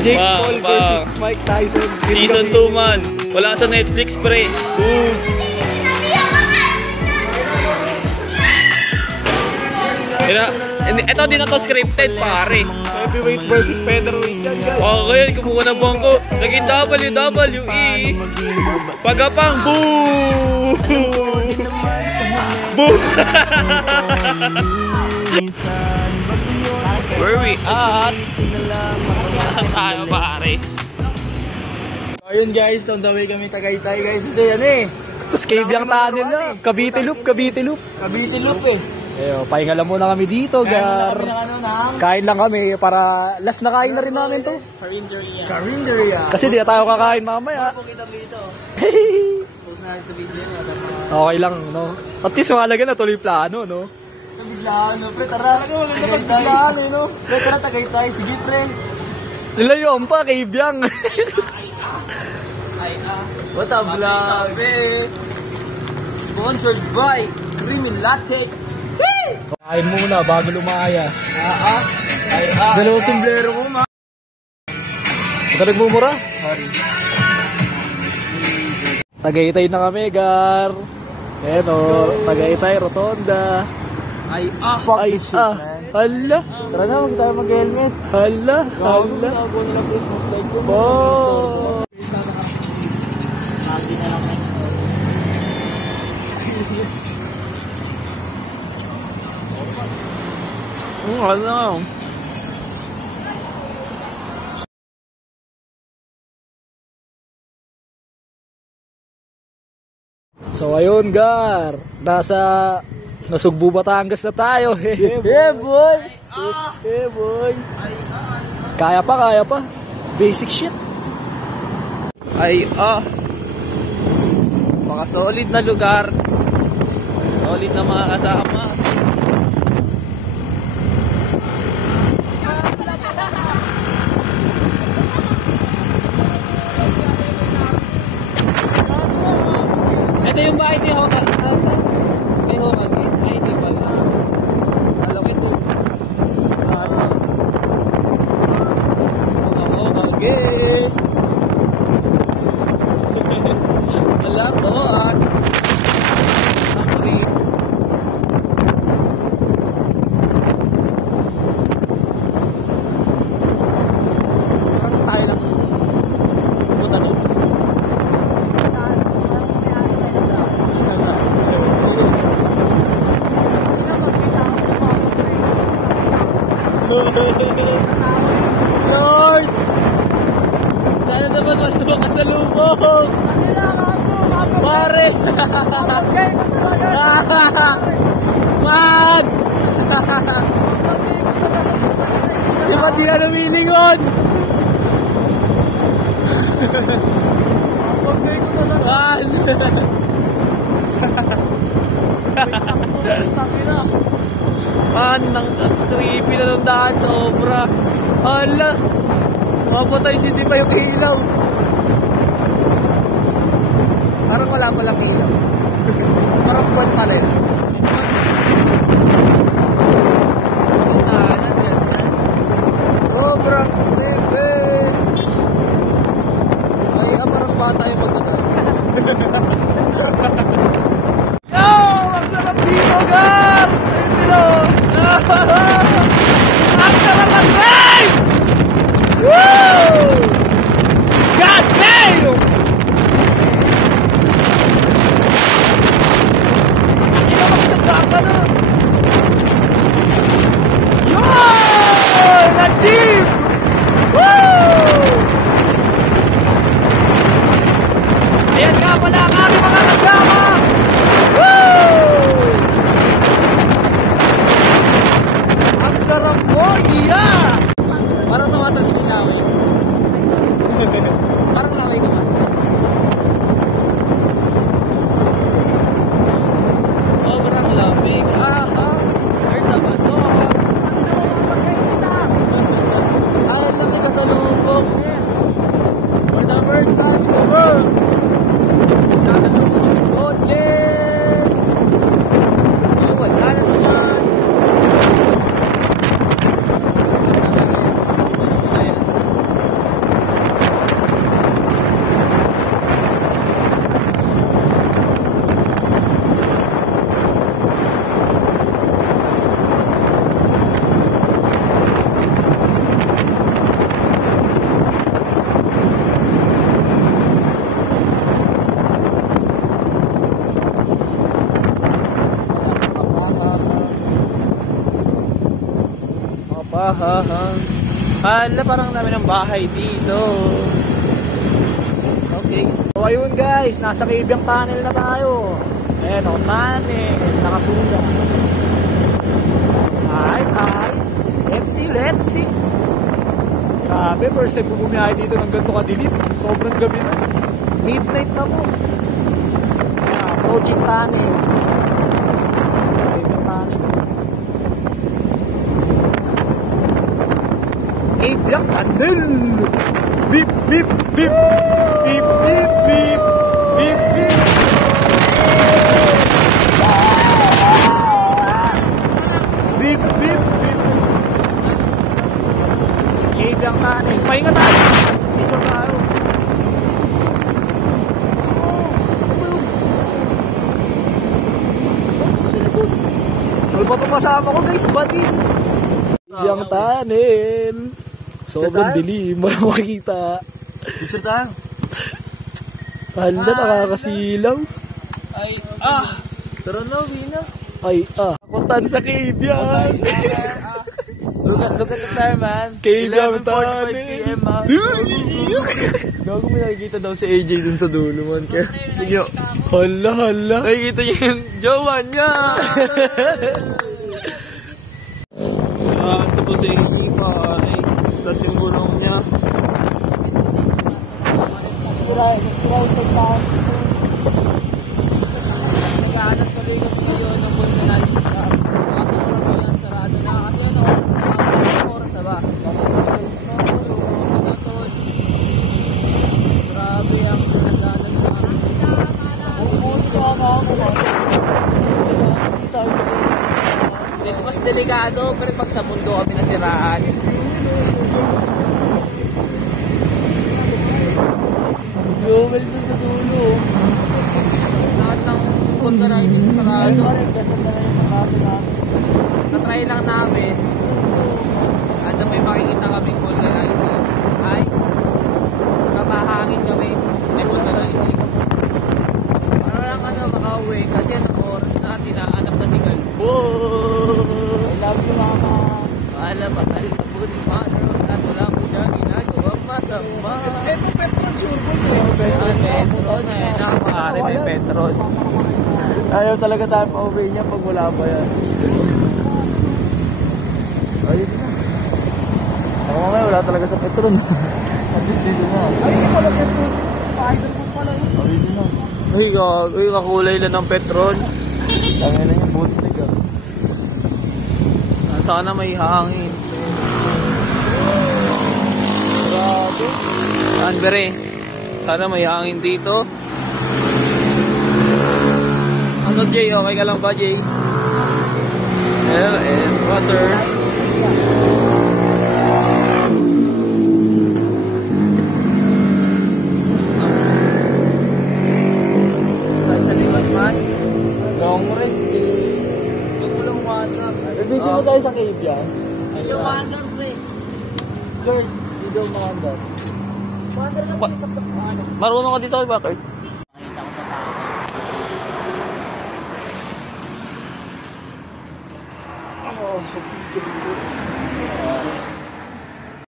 Jake Paul versus Mike Tyson. Season 2 man. Wala sa Netflix pre. Ito din na to scripted pare. Heavyweight versus featherweight yan guys. Okay, kumuha ng bangko. Naging WWE. Pagapang boo! Boo! Where we at? Saan tayo pare? Ayun guys, on the way kami Tagaytay guys. Ito yan eh. Tapos Cavyang Tunnel na. Cavite Loop eh. Ayo, pahinga lang muna kami dito, gar. Kain lang kami para last na kain na rin namin to. Karinderia. Kasi di na tayo kakain mamaya. Okay lang, no? At least mahalaga na tuloy plano, no? Biglaan, no? Pre, tara. Biglaan, no? Pre, tara, Tagaytay. Sige, pre. Nilayoan pa, Cavyang. What a vlog, sponsored by Creamy Latte. Kain muna bago lumayas. Dalawang sombrero ko, ma. Ito nagmumura? Sorry. Tagaytay na kami, gar. Eto, Tagaytay, Rotonda. Fuck this shit, man. Hala. Tara na, huwag tayo mag-helmet. Hala. Gago nila Christmas light ko. Oh. Sabi na lang next door. Ano? So ayun, gar. Nasugbu Batangas na tayo. Yeah, boy. Hey, boy. Kaya pa. Basic shit. Mga solid na lugar. Solid na mga kasama. Ito yung bahay ni Hogan. Kay Hogan. Ay, ito pala. Alam ito. Okay. Alam to. Lord! Sana naman masubok ka sa lubog! Pare! Man! Di ba di na lumilingon? Man! Nang creepy na ng daan, sobra. Hala, mapatay si di pa yung ilaw. Parang wala palang ilaw. Parang buwan pa rin. Sobrang bebe. Ay, parang bata yung magkakaroon. Ang sarap dito, gar! Ayun sila! Ang sarap mag-ride! Woo! God damn! Hindi na magsagdaan ka na! Yun! Na-jeep! Woo! Ayan nga pala ang aming mga kasama! Ang sarap mo, iya! Parang tumatas yung laway. Parang laway naman. Sobrang lamig. There's a bato. Ang lamig ka sa lubog. For the first time in the world. Nakasalubog yung kotse. Wala na naman. Hala, parang dami ng bahay dito. Okay. So ayun guys, nasa Cavyang Tunnel na tayo. Ayan o, tunnel, nakasulat. Hi. Let's see. Grabe, first time ko bumiyahe dito ng ganito kadilim. Sobrang gabi na. Midnight na po. Approaching tunnel. Cavyang Tunnel. Cavyang Tunnel! Beep, beep, beep! Beep, beep, beep! Beep, beep! Beep, beep, beep! Cavyang Tunnel. Pahinga tayo! Dito tayo. Ano ba itong kasama ko guys? Buddy! Cavyang Tunnel. Sobrang dilim. Wala makikita. Picture tayo. Handa, nakakasilaw. Ay, Tara na, Wina. Puntan sa Cavyang. Look at the time, man. Cavyang 11:45 Tunnel. PM, man. Gago, may nakikita daw si AJ dun sa dulo, man. Kaya, tigyo. Hala. Nakikita niya yung jowa niya. Sa pusing pa, ay, dating gulong niya. nag-aanap ko rin ngayon ng vulcanized shop. Sarado na kasi oras na ba? Grabe ang nagaanan na. Dito mas delikado, pero pag sa mundo kami nasiraan. Yumel dun sa dulo. Lahat ng vulcanizing sarado. Na-try lang namin. Ano may makikita kaming vulcanizing. Ay, kapahangin kami. May vulcanizing. Para lang makauwi. Kasi anong oras na tinaanap na si Galbo. I love you, mama. Alam, mahal na po ni Mother. At wala mo siya ginagawang masama. Ito, Petron, sure po. Petron eh. Nakapakari may Petron. Ayaw talaga tayo pa-uwi niya pag wala pa yan. Ayun na. Ako mamaya wala talaga sa Petron. At least dito na. Ay, pala Petron. Spider-Man pala yun. Ayun na. Ay, gagawin kakulay lang ng Petron. Tangin na yung bootleg ah. Sana may hangin. Grabe. Andre, sana may hangin dito. Ano Jay? Okay ka lang ba Jay? Air and water. Saan sa liwan man? Long red eh. Huwag mo lang WhatsApp. Video mo tayo sa cave yan. Siya mandar pre. Girl, video mo mandar. Mandar lang yung saksak mo ano. Marunong ka dito kay Butter? Oh, so beautiful.